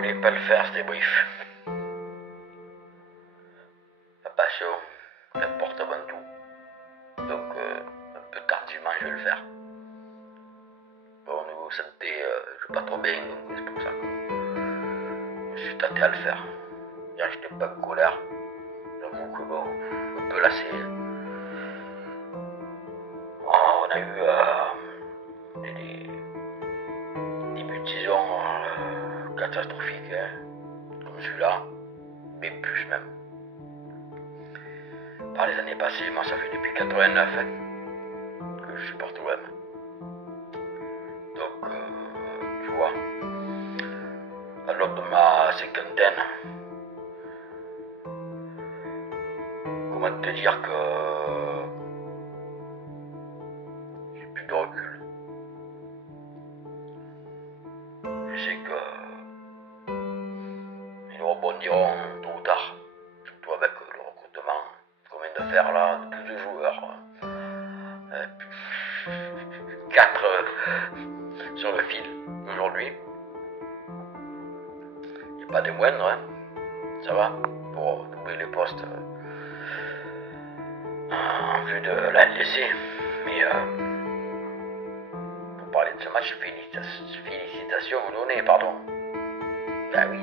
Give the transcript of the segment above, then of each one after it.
voulais pas le faire ce débrief. La passion l'importe avant tout. Donc un peu tardivement je vais le faire. Bon, niveau santé, je vais pas trop bien, donc c'est pour ça que je suis tenté à le faire. Hier j'étais pas en colère. J'avoue que bon, un peu lassé. Oh, on a eu des débuts de saison catastrophiques, hein, comme celui-là, mais plus même. Par les années passées, moi ça fait depuis 89 que je supporte l'OM. Donc, tu vois, à l'aube de ma cinquantaine, comment te dire que j'ai plus de recul. Je sais que ils rebondiront tôt ou tard, surtout avec le recrutement qu'on vient de faire là, de 12 joueurs. 4 sur le fil aujourd'hui. Il n'y a pas des moindres, hein. Ça va pour doubler les postes en vue de la LDC. Mais pour parler de ce match, félicitations données, pardon. Ben oui,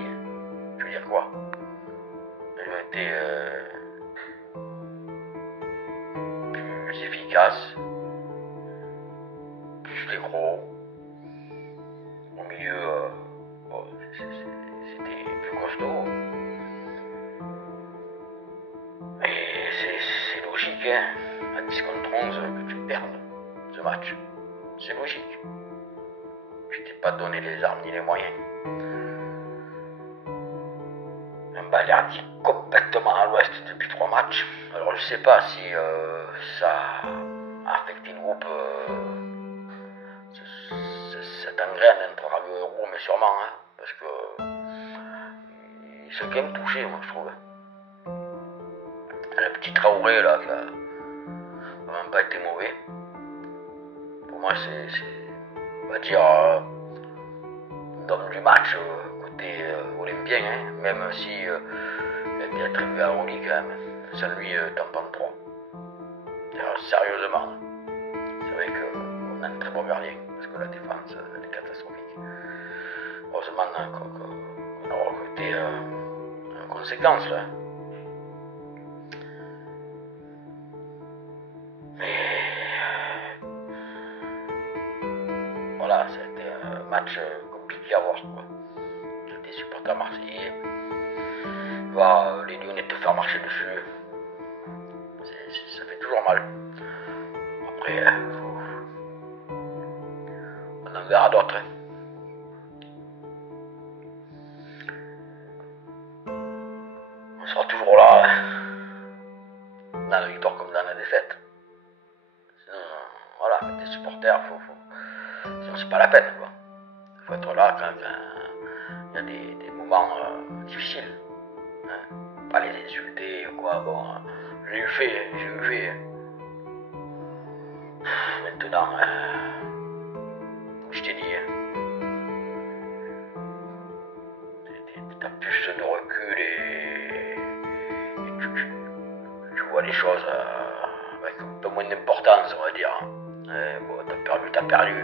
je veux dire quoi? Ils ont été plus efficaces, plus les gros. Au milieu, c'était plus costaud. Mais c'est logique, hein, à 10 contre 11 que tu perdes ce match. C'est logique. Tu t'es pas donné les armes ni les moyens. Un Balerdi complètement à l'ouest depuis 3 matchs. Alors je sais pas si ça a affecté le groupe, cette engraine entre Rabiot et Roux, mais sûrement, hein, parce que ils sont quand même touchés, moi je trouve. Le petit Traoré là, qui a vraiment pas été mauvais. Pour moi c'est on va dire, l'homme du match côté olympien, hein, même si il a été attribué à Roli quand même. Ça lui t'en prend 3. Sérieusement, c'est vrai qu'on a un très bon gardien, parce que la défense elle est catastrophique. Heureusement qu'on a recruté en conséquence là. Mais voilà, c'était un match compliqué à voir, quoi. J'étais supporter marseillais. Voir les Lyonnais te faire marcher dessus, ça fait toujours mal. Après, on en verra d'autres. Hein. On sera toujours là, hein, dans la victoire comme dans la défaite. Sinon, voilà, tes supporters, sinon c'est pas la peine, quoi. Faut être là quand il y a des moments difficiles. Hein. Pas les insulter, quoi. Bon, j'ai eu fait. Maintenant, comme je t'ai dit, t'as plus de recul et tu vois les choses avec un peu moins d'importance, on va dire. Bon, t'as perdu,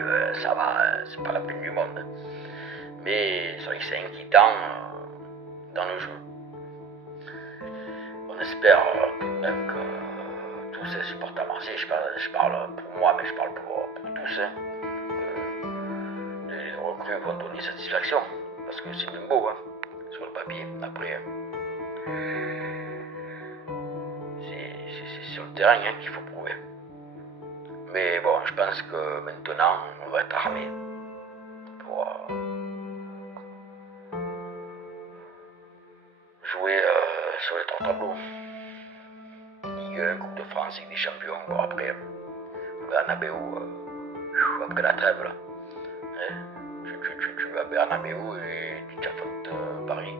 ça va, c'est pas la peine du monde. Mais c'est vrai que c'est inquiétant dans le jeu. On espère tout de même que tous ces supporters marseillais, je parle pour moi, mais je parle pour tous, hein, les recrues vont donner satisfaction, parce que c'est bien beau, hein, sur le papier. Après, c'est sur le terrain, hein, qu'il faut prouver. Mais bon, je pense que maintenant, on va être armé pour jouer sur les 3 tableaux. Ligue 1, Coupe de France, Ligue des Champions. Bon, après, Bernabeu, après la trêve, là. Hein, tu vas à Bernabeu et tu t'affrontes Paris.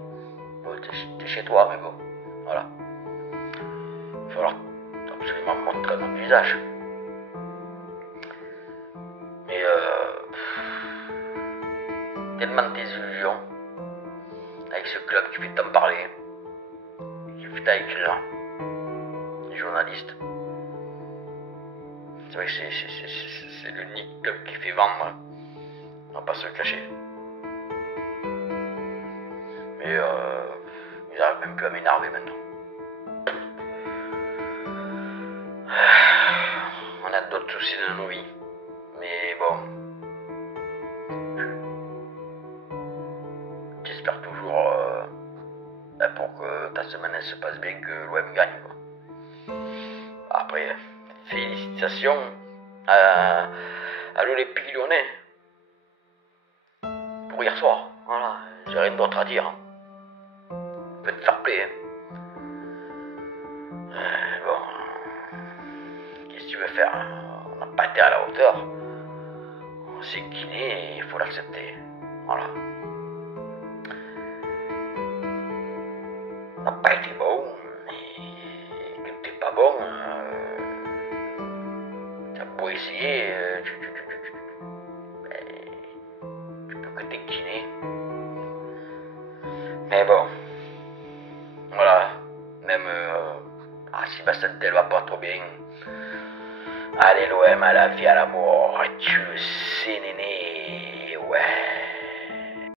Bon, t'es chez toi, mais bon, voilà. Il va falloir absolument montrer notre visage. Mais tellement de désillusions. avec ce club qui fait tant parler, qui fait tant écrire, les journalistes. C'est vrai que c'est l'unique club qui fait vendre, on va pas se le cacher. Mais ils arrivent même plus à m'énerver maintenant. On a d'autres soucis dans nos vies. Mais bon. J'espère toujours pour que ta semaine elle se passe bien, que l'OM gagne. Quoi. Après, félicitations à l'Olympique Lyonnais pour hier soir. Voilà, j'ai rien d'autre à dire. Faites fair play. Bon, qu'est-ce que tu veux faire? On n'a pas été à la hauteur. On s'est incliné et il faut l'accepter. Voilà. On n'a pas été bon, mais quand t'es pas bon, t'as beau essayer, tu peux que t'incliner. Mais bon, voilà, même si Bassantel va pas trop bien, allez l'OM à la vie, à la mort, tu le sais néné, ouais.